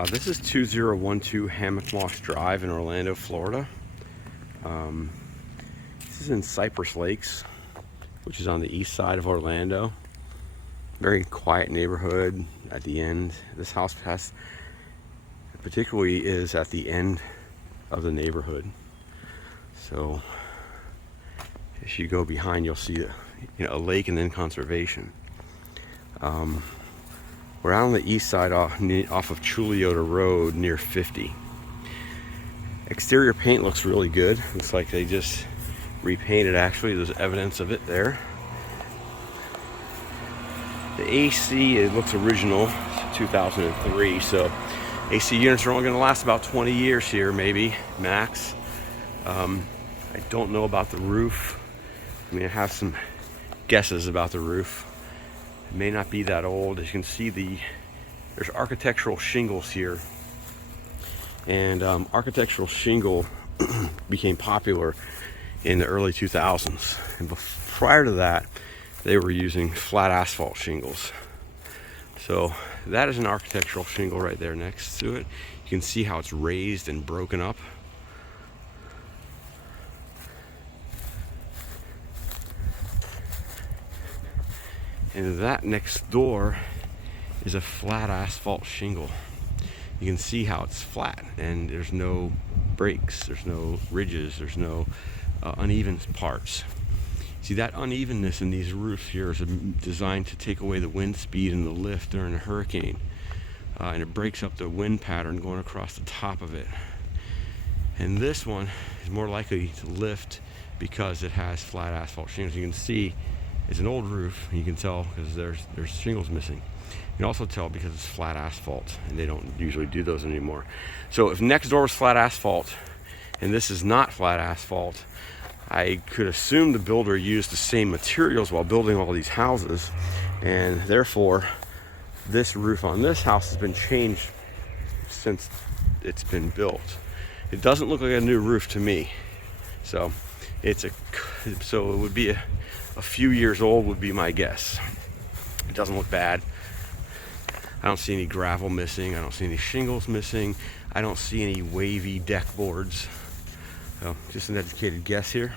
This is 2012 Hammock Moss Drive in Orlando, Florida. This is in Cypress Lakes, which is on the east side of Orlando. Very quiet neighborhood at the end. This house particularly is at the end of the neighborhood. So as you go behind, you'll see a lake and then conservation. We're out on the east side off of Chuliota Road near 50. Exterior paint looks really good. Looks like they just repainted, actually. There's evidence of it there. The AC, it looks original, 2003, so AC units are only going to last about 20 years here, maybe, max. I don't know about the roof. I mean, I have some guesses about the roof. It may not be that old. As you can see, there's architectural shingles here. And architectural shingle became popular in the early 2000s. And prior to that, they were using flat asphalt shingles. So that is an architectural shingle right there next to it. You can see how it's raised and broken up. And that next door is a flat asphalt shingle. You can see how it's flat and there's no breaks, there's no ridges, there's no uneven parts. See, that unevenness in these roofs here is designed to take away the wind speed and the lift during a hurricane. And it breaks up the wind pattern going across the top of it. And this one is more likely to lift because it has flat asphalt shingles. You can see it's an old roof. You can tell because there's shingles missing. You can also tell because it's flat asphalt, and they don't usually do those anymore. So if next door was flat asphalt and this is not flat asphalt, I could assume the builder used the same materials while building all these houses, and therefore this roof on this house has been changed since it's been built. It doesn't look like a new roof to me. So it would be a few years old would be my guess. It doesn't look bad. I don't see any gravel missing. I don't see any shingles missing. I don't see any wavy deck boards. So just an educated guess here.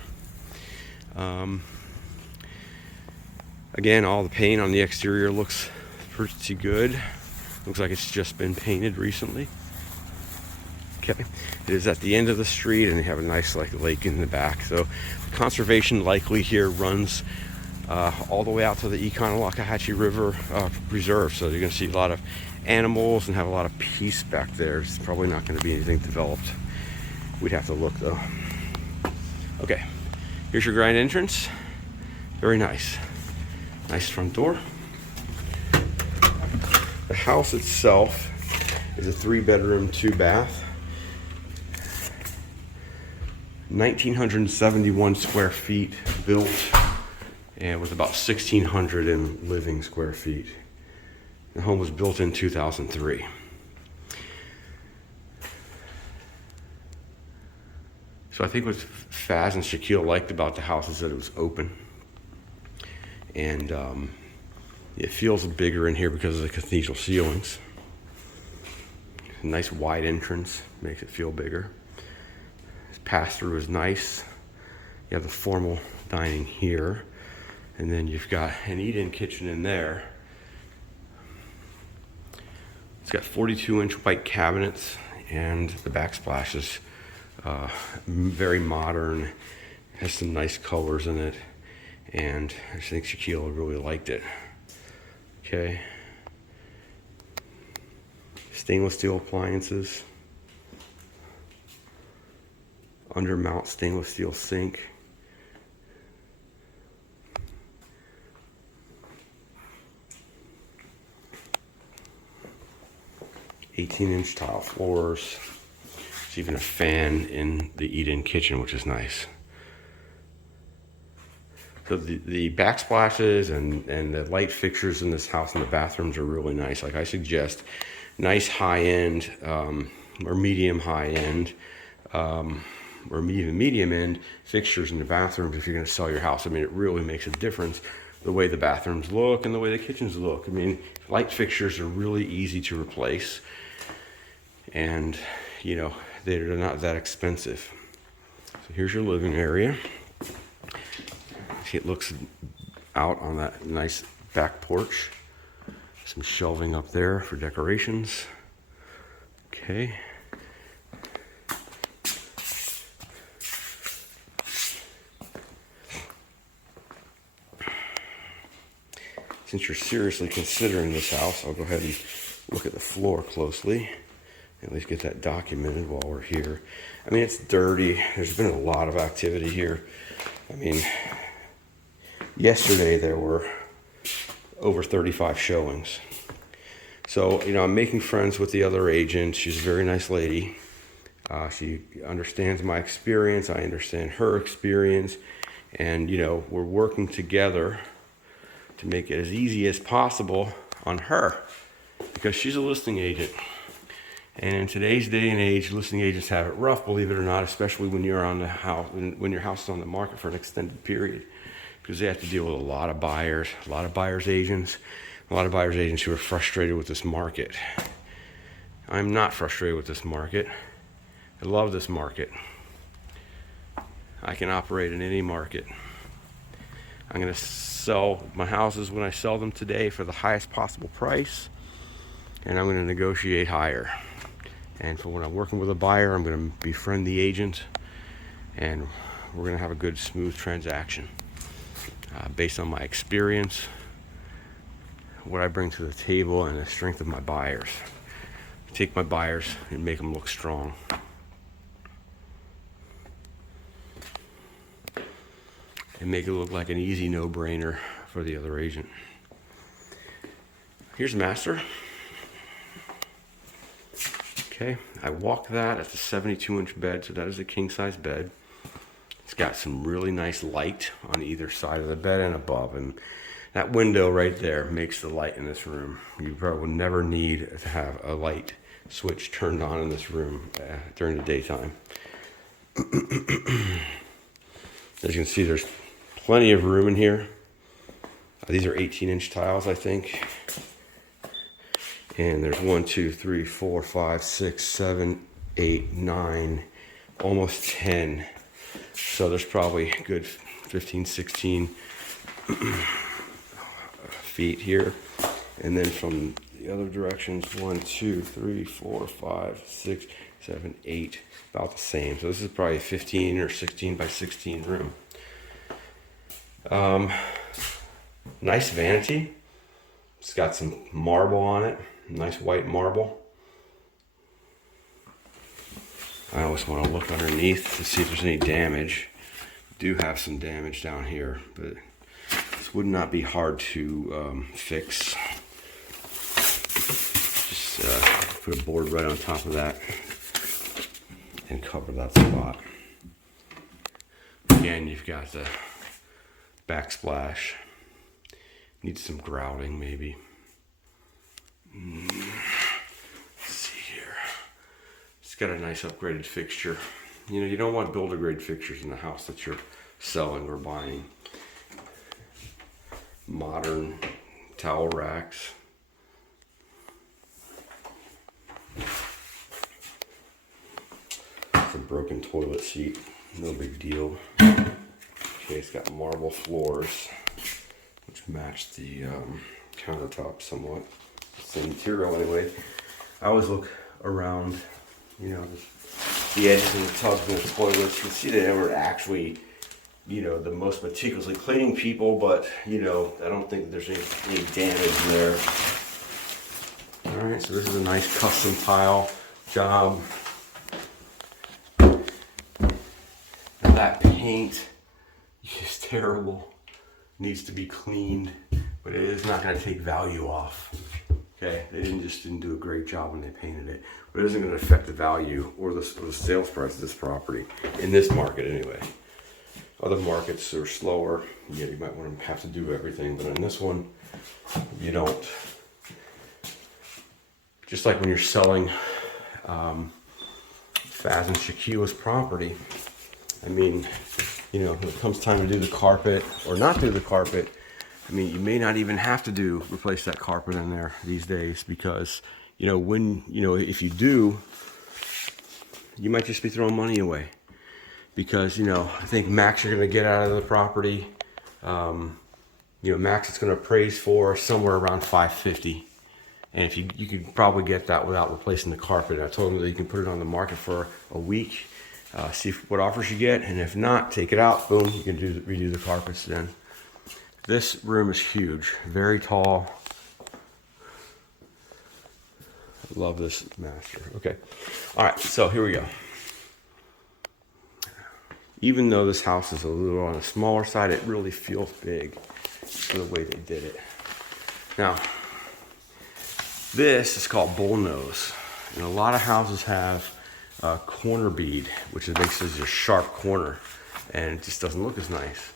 Again, all the paint on the exterior looks pretty good. Looks like it's just been painted recently. Okay, it is at the end of the street, and they have a nice lake in the back. So the conservation likely here runs all the way out to the Econo-Lockahatchee River Reserve. So you're going to see a lot of animals and have a lot of peace back there. It's probably not going to be anything developed. We'd have to look though. Okay, here's your grand entrance. Very nice. Nice front door. The house itself is a 3-bedroom, 2-bath. 1,971 square feet built, and with about 1,600 in living square feet. The home was built in 2003. So I think what Faz and Shaquille liked about the house is that it was open. And it feels bigger in here because of the cathedral ceilings. A nice wide entrance makes it feel bigger. This pass-through is nice. You have the formal dining here. And then you've got an eat-in kitchen in there. It's got 42-inch white cabinets, and the backsplash is very modern. Has some nice colors in it, and I think Shaquille really liked it. Okay. Stainless steel appliances. Undermount stainless steel sink. "18-inch tile floors." There's even a fan in the eat-in kitchen, which is nice. So the backsplashes and the light fixtures in this house and the bathrooms are really nice. Like I suggest, nice high-end or medium high-end or even medium-end fixtures in the bathrooms if you're going to sell your house. I mean, it really makes a difference the way the bathrooms look and the way the kitchens look. I mean, light fixtures are really easy to replace. and you know, they're not that expensive. So here's your living area. See, it looks out on that nice back porch. Some shelving up there for decorations. Okay. Since you're seriously considering this house, I'll go ahead and look at the floor closely. At least get that documented while we're here. I mean, it's dirty. There's been a lot of activity here. I mean, yesterday there were over 35 showings. So, you know, I'm making friends with the other agent. She's a very nice lady. She understands my experience. I understand her experience. And, you know, we're working together to make it as easy as possible on her, because she's a listing agent. And in today's day and age, listing agents have it rough, believe it or not, especially when you're on the house, when your house is on the market for an extended period, because they have to deal with a lot of buyers, a lot of buyers agents who are frustrated with this market. I'm not frustrated with this market. I love this market. I can operate in any market. I'm going to sell my houses when I sell them today for the highest possible price, and I'm going to negotiate higher. And for when I'm working with a buyer, I'm going to befriend the agent, and we're going to have a good, smooth transaction based on my experience, what I bring to the table, and the strength of my buyers. Take my buyers and make them look strong. And make it look like an easy no-brainer for the other agent. Here's master. Okay, I walk that. It's a 72-inch bed, so that is a king-size bed. It's got some really nice light on either side of the bed and above, and that window right there makes the light in this room. You probably will never need to have a light switch turned on in this room during the daytime. As you can see, there's plenty of room in here. These are 18-inch tiles, I think. And there's 1, 2, 3, 4, 5, 6, 7, 8, 9, almost 10. So there's probably a good 15, 16 feet here. And then from the other directions, 1, 2, 3, 4, 5, 6, 7, 8, about the same. So this is probably a 15 or 16 by 16 room. Nice vanity. It's got some marble on it. Nice white marble. I always want to look underneath to see if there's any damage. Do have some damage down here, but this would not be hard to fix. Just put a board right on top of that and cover that spot. Again, you've got the backsplash. Needs some grouting maybe. Let's see here. It's got a nice upgraded fixture. You know, you don't want builder grade fixtures in the house that you're selling or buying. Modern towel racks. It's a broken toilet seat. No big deal. Okay, it's got marble floors, which match the countertop somewhat. Same material anyway. I always look around, you know, the edges of the tubs and the toilets. You can see they were actually, you know, the most meticulously cleaning people, but, you know, I don't think there's any damage there. All right, so this is a nice custom tile job. Now that paint is terrible. Needs to be cleaned, but it is not going to take value off. Okay, they didn't do a great job when they painted it, but it isn't going to affect the value or the sales price of this property in this market anyway. Other markets are slower. Yeah, you might want to have to do everything, but in this one, you don't. Just like when you're selling Faz and Shaquila's property, I mean, you know, when it comes time to do the carpet or not do the carpet, I mean, you may not even have to replace that carpet in there these days because, you know, when, you know, if you do, you might just be throwing money away. Because, you know, I think max you're going to get out of the property, you know, max it's going to appraise for somewhere around $550. And if you could probably get that without replacing the carpet. I told them that you can put it on the market for a week, see what offers you get, and if not, take it out. Boom, you can redo the carpets then. This room is huge, very tall. I love this master. Okay, all right, so here we go. Even though this house is a little on the smaller side, it really feels big for the way they did it. Now, this is called bullnose, and a lot of houses have corner bead, which makes this a sharp corner, and it just doesn't look as nice.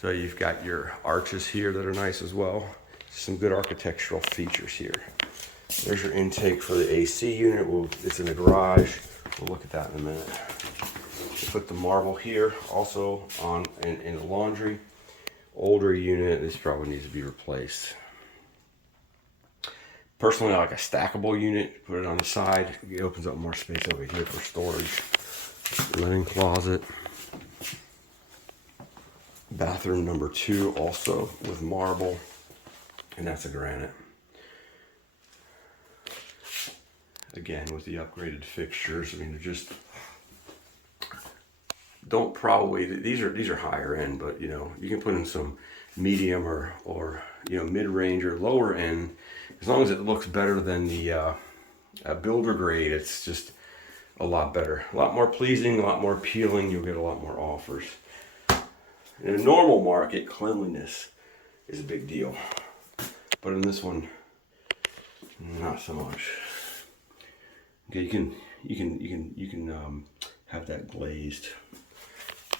So you've got your arches here that are nice as well. Some good architectural features here. There's your intake for the AC unit. It's in the garage. We'll look at that in a minute. We'll put the marble here, also on in the laundry. Older unit, this probably needs to be replaced. Personally, I like a stackable unit. Put it on the side. It opens up more space over here for storage. Linen closet. Bathroom number 2, also with marble, and that's a granite. Again, with the upgraded fixtures. I mean, they're just don't probably, these are higher end, but you know, you can put in some medium or you know, mid-range or lower end. As long as it looks better than the builder grade, it's just a lot better, a lot more pleasing, a lot more appealing. You'll get a lot more offers. In a normal market, cleanliness is a big deal, but in this one, not so much. Okay, you can have that glazed.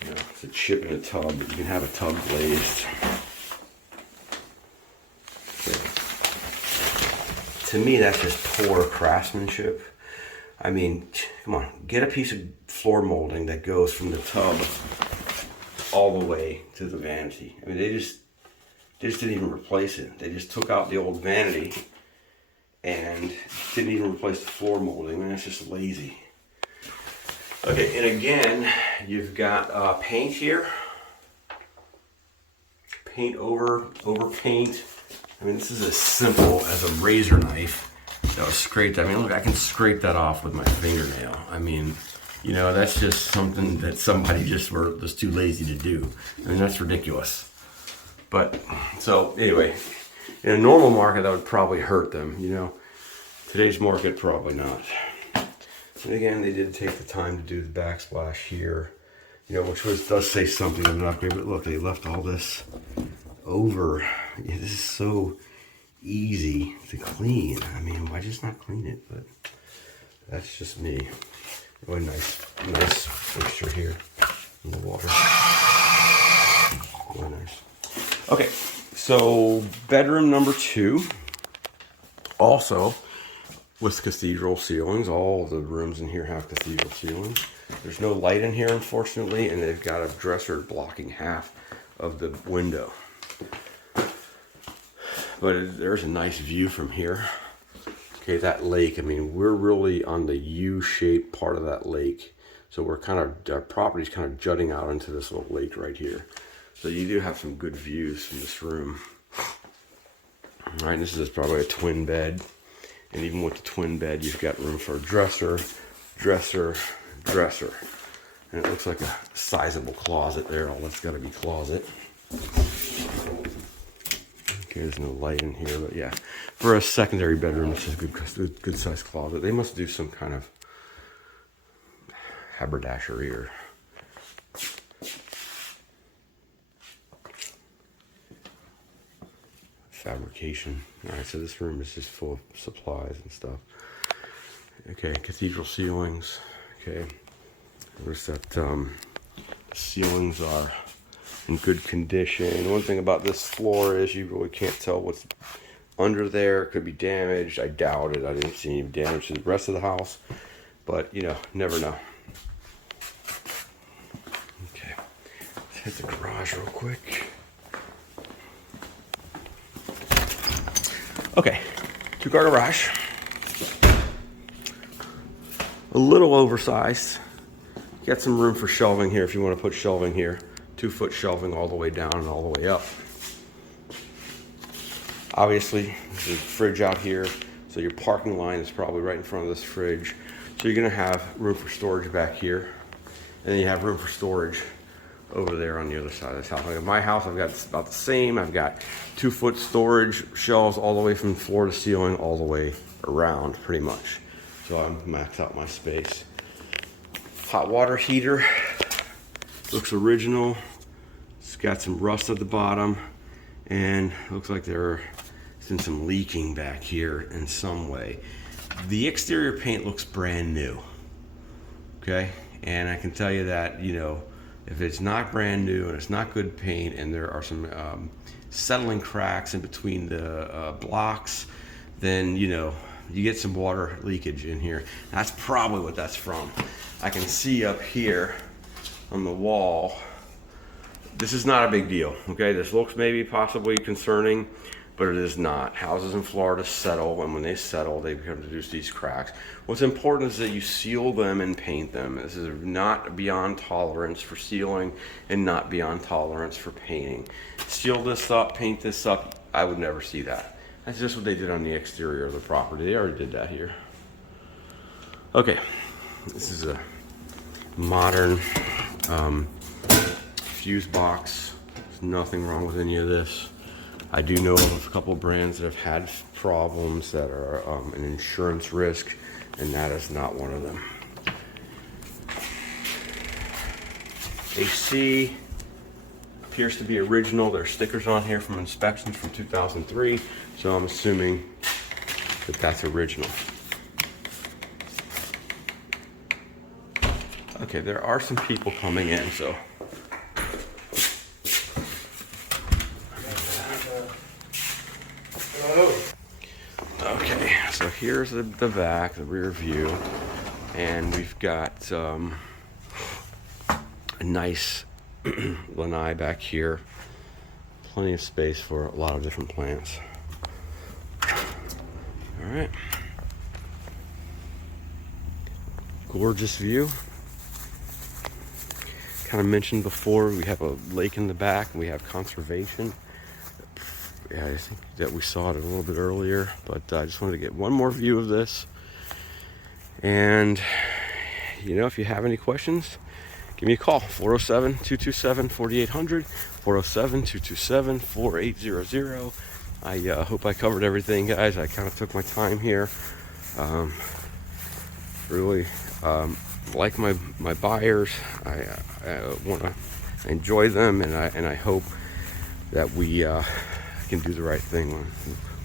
You know, it's a chip in a tub, but you can have a tub glazed. Okay. To me, that's just poor craftsmanship. I mean, come on, get a piece of floor molding that goes from the tub all the way to the vanity. I mean, they just didn't even replace it. They just took out the old vanity and didn't even replace the floor molding. I mean, that's just lazy. Okay, and again, you've got paint here. Paint over paint. I mean, this is as simple as a razor knife that was scraped. I mean, look, I can scrape that off with my fingernail. I mean, you know, that's just something that somebody just was too lazy to do. I mean, that's ridiculous. But, so anyway, in a normal market, that would probably hurt them, you know. Today's market, probably not. And again, they did take the time to do the backsplash here, you know, which does say something of an upgrade. But look, they left all this over. Yeah, this is so easy to clean. I mean, why just not clean it? But that's just me. Really nice fixture here in the water. Really nice. Okay, so bedroom number 2, also with cathedral ceilings. All the rooms in here have cathedral ceilings. There's no light in here, unfortunately, and they've got a dresser blocking half of the window. But there's a nice view from here. Okay, that lake, I mean, we're really on the U-shaped part of that lake. So our property's kind of jutting out into this little lake right here. So you do have some good views from this room. All right, this is probably a twin bed. And even with the twin bed, you've got room for a dresser, dresser, dresser. And it looks like a sizable closet there. All that's got to be closet. Okay, there's no light in here, but yeah. For a secondary bedroom, it's just a good sized closet. They must do some kind of haberdashery or fabrication. All right, so this room is just full of supplies and stuff. Okay, cathedral ceilings. Okay, there's that. The ceilings are in good condition. One thing about this floor is you really can't tell what's under there. It could be damaged. I doubt it. I didn't see any damage to the rest of the house, but you know, never know. Okay, let's hit the garage real quick. Okay, 2-car garage. a little oversized. Got some room for shelving here if you want to put shelving here. 2-foot shelving all the way down and all the way up. Obviously, there's a fridge out here, so your parking line is probably right in front of this fridge. So you're gonna have room for storage back here, and then you have room for storage over there on the other side of this house. Like at my house, I've got about the same. I've got 2-foot storage shelves all the way from floor to ceiling, all the way around, pretty much. So I'm maxed out my space. Hot water heater, looks original. It's got some rust at the bottom, and looks like there's been some leaking back here in some way. The exterior paint looks brand new, okay? And I can tell you that, you know, if it's not brand new and it's not good paint and there are some settling cracks in between the blocks, then, you know, you get some water leakage in here. That's probably what that's from. I can see up here on the wall, this is not a big deal, okay? This looks maybe possibly concerning, but it is not. Houses in Florida settle, and when they settle, they become to produce these cracks. What's important is that you seal them and paint them. This is not beyond tolerance for sealing and not beyond tolerance for painting. Seal this up, paint this up, I would never see that. That's just what they did on the exterior of the property. They already did that here. Okay, this is a modern fuse box. There's nothing wrong with any of this. I do know of a couple brands that have had problems that are an insurance risk, and that is not one of them. AC appears to be original. There's stickers on here from inspections from 2003, so I'm assuming that that's original. Okay, there are some people coming in, so. Okay, so here's the back, the rear view, and we've got a nice lanai back here. Plenty of space for a lot of different plants. All right. Gorgeous view. Kind of mentioned before, we have a lake in the back, and we have conservation. Yeah, I think that we saw it a little bit earlier, but I just wanted to get one more view of this. And, you know, if you have any questions, give me a call, 407-227-4800, 407-227-4800. I hope I covered everything, guys. I kind of took my time here. Really like my buyers. I want to enjoy them, and I hope that we can do the right thing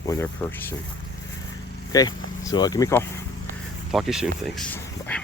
when they're purchasing. Okay, so give me a call. Talk to you soon. Thanks. Bye.